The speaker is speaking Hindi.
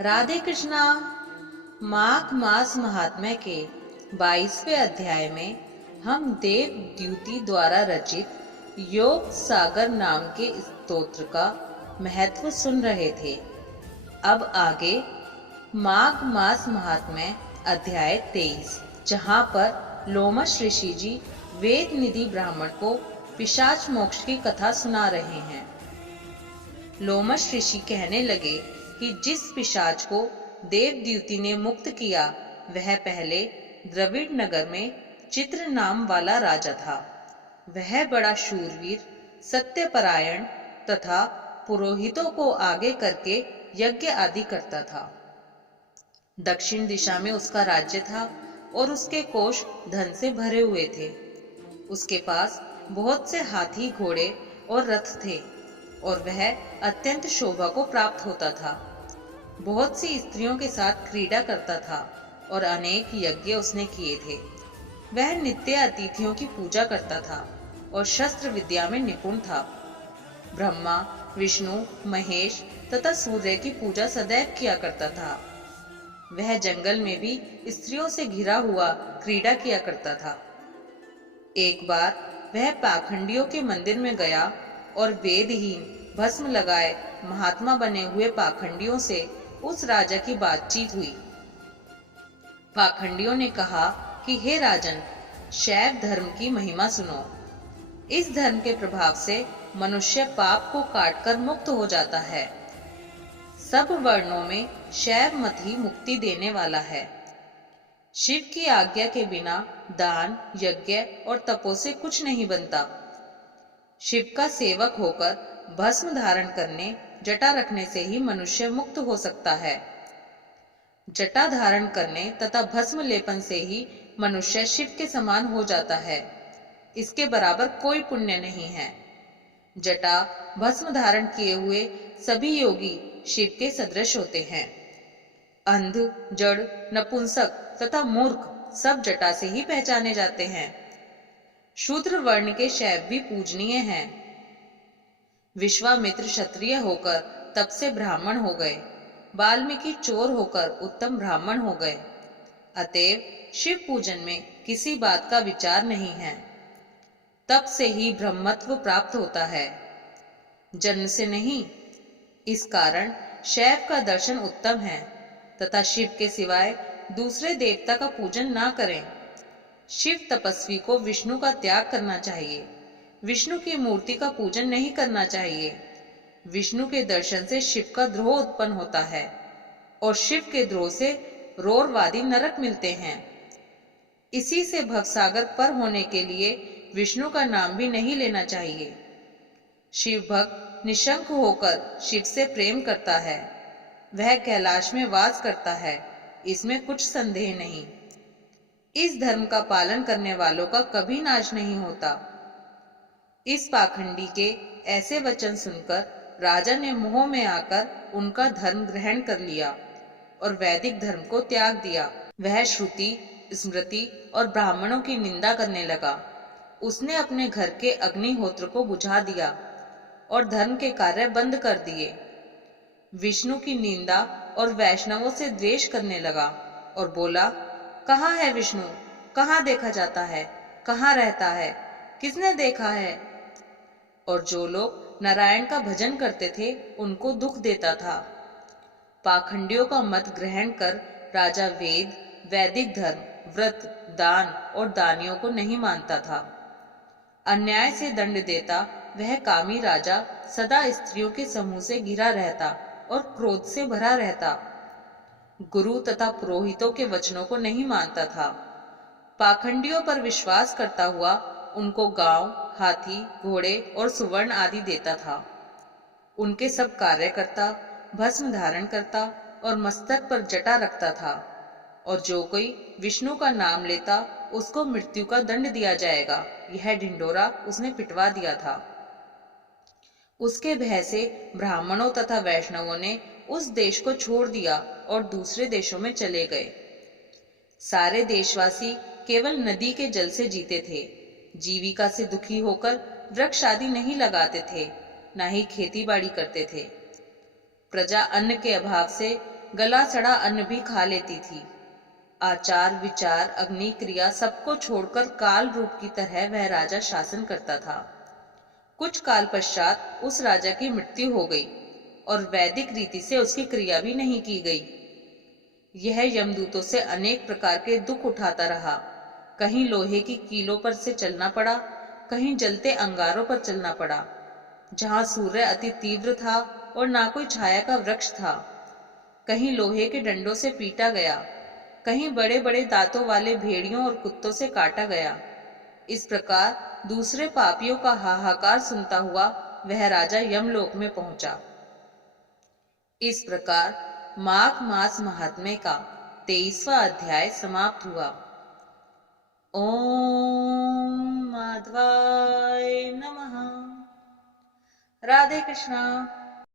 राधे कृष्णा। माघ मास महात्म्य के 22वें अध्याय में हम देव द्युति द्वारा रचित योग सागर नाम के स्तोत्र का महत्व सुन रहे थे। अब आगे माघ मास महात्म्य अध्याय 23, जहाँ पर लोमश ऋषि जी वेद निधि ब्राह्मण को पिशाच मोक्ष की कथा सुना रहे हैं। लोमश ऋषि कहने लगे कि जिस पिशाच को देवद्युति ने मुक्त किया वह पहले द्रविड़ नगर में चित्र नाम वाला राजा था। वह बड़ा शूरवीर, सत्यपरायण तथा पुरोहितों को आगे करके यज्ञ आदि करता था। दक्षिण दिशा में उसका राज्य था और उसके कोष धन से भरे हुए थे। उसके पास बहुत से हाथी, घोड़े और रथ थे और वह अत्यंत शोभा को प्राप्त होता था। बहुत सी स्त्रियों के साथ क्रीड़ा करता था और अनेक यज्ञ उसने किए थे। वह नित्य अतिथियों की पूजा करता था और शस्त्र विद्या में निपुण था। ब्रह्मा, विष्णु, महेश तथा सूर्य की पूजा सदैव किया करता था। वह जंगल में भी स्त्रियों से घिरा हुआ क्रीड़ा किया करता था। एक बार वह पाखंडियों के मंदिर में गया और वेदहीन, भस्म लगाए महात्मा बने हुए पाखंडियों से उस राजा की बातचीत हुई। पाखंडियों ने कहा कि हे राजन, शैव धर्म की महिमा सुनो। इस धर्म के प्रभाव से मनुष्य पाप को काटकर मुक्त हो जाता है। सब वर्णों में शैव मत ही मुक्ति देने वाला है। शिव की आज्ञा के बिना दान, यज्ञ और तपो से कुछ नहीं बनता। शिव का सेवक होकर भस्म धारण करने, जटा रखने से ही मनुष्य मुक्त हो सकता है। जटा धारण करने तथा भस्म लेपन से ही मनुष्य शिव के समान हो जाता है। इसके बराबर कोई पुण्य नहीं है। जटा, भस्म धारण किए हुए सभी योगी शिव के सदृश होते हैं। अंध, जड़, नपुंसक तथा मूर्ख सब जटा से ही पहचाने जाते हैं। शूद्र वर्ण के शैव भी पूजनीय हैं। विश्वामित्र क्षत्रिय होकर तप से ब्राह्मण हो गए। वाल्मीकि चोर होकर उत्तम ब्राह्मण हो गए। अतएव शिव पूजन में किसी बात का विचार नहीं है। तप से ही ब्रह्मत्व प्राप्त होता है, जन्म से नहीं। इस कारण शैव का दर्शन उत्तम है तथा शिव के सिवाय दूसरे देवता का पूजन ना करें। शिव तपस्वी को विष्णु का त्याग करना चाहिए। विष्णु की मूर्ति का पूजन नहीं करना चाहिए। विष्णु के दर्शन से शिव का द्रोह उत्पन्न होता है और शिव के द्रोह से रोरवादी नरक मिलते हैं। इसी से भवसागर पर होने के लिए विष्णु का नाम भी नहीं लेना चाहिए। शिव भक्त निशंक होकर शिव से प्रेम करता है। वह कैलाश में वास करता है, इसमें कुछ संदेह नहीं। इस धर्म का पालन करने वालों का कभी नाश नहीं होता। इस पाखंडी के ऐसे वचन सुनकर राजा ने मोह में आकर उनका धर्म ग्रहण कर लिया और वैदिक धर्म को त्याग दिया। वह श्रुति, स्मृति और ब्राह्मणों की निंदा करने लगा। उसने अपने घर के अग्निहोत्र को बुझा दिया और धर्म के कार्य बंद कर दिए। विष्णु की निंदा और वैष्णवों से द्वेष करने लगा और बोला, कहाँ है विष्णु? कहाँ देखा जाता है? कहाँ रहता है? किसने देखा है? और जो लोग नारायण का भजन करते थे उनको दुख देता था। पाखंडियों का मत ग्रहण कर राजा वेद, वैदिक धर्म, व्रत, दान और दानियों को नहीं मानता था। अन्याय से दंड देता वह कामी राजा सदा स्त्रियों के समूह से घिरा रहता और क्रोध से भरा रहता। गुरु तथा पुरोहितों के वचनों को नहीं मानता था। पाखंडियों पर विश्वास करता हुआ उनको गांव, हाथी, घोड़े और सुवर्ण आदि देता था। उनके सब कार्य करता, भस्म धारण करता और मस्तक पर जटा रखता था। और जो कोई विष्णु का नाम लेता उसको मृत्यु का दंड दिया जाएगा, यह ढिंडोरा उसने पिटवा दिया था। उसके भय से ब्राह्मणों तथा वैष्णवों ने उस देश को छोड़ दिया और दूसरे देशों में चले गए। सारे देशवासी केवल नदी के जल से जीते थे। जीविका से दुखी होकर वृक्ष आदि नहीं लगाते थे, न ही खेती बाड़ी करते थे। प्रजा अन्न के अभाव से गला सड़ा अन्न भी खा लेती थी। आचार विचार अग्नि क्रिया सबको छोड़कर काल रूप की तरह वह राजा शासन करता था। कुछ काल पश्चात उस राजा की मृत्यु हो गई और वैदिक रीति से उसकी क्रिया भी नहीं की गई। यह यमदूतों से अनेक प्रकार के दुख उठाता रहा। कहीं लोहे की कीलों पर से चलना पड़ा, कहीं जलते अंगारों पर चलना पड़ा, जहां सूर्य अति तीव्र था और ना कोई छाया का वृक्ष था। कहीं लोहे के डंडों से पीटा गया, कहीं बड़े बड़े दांतों वाले भेड़ियों और कुत्तों से काटा गया। इस प्रकार दूसरे पापियों का हाहाकार सुनता हुआ वह राजा यमलोक में पहुंचा। इस प्रकार माघ मास महात्म्य का 23वां अध्याय समाप्त हुआ। ओम माधवाय नमः। राधे कृष्णा।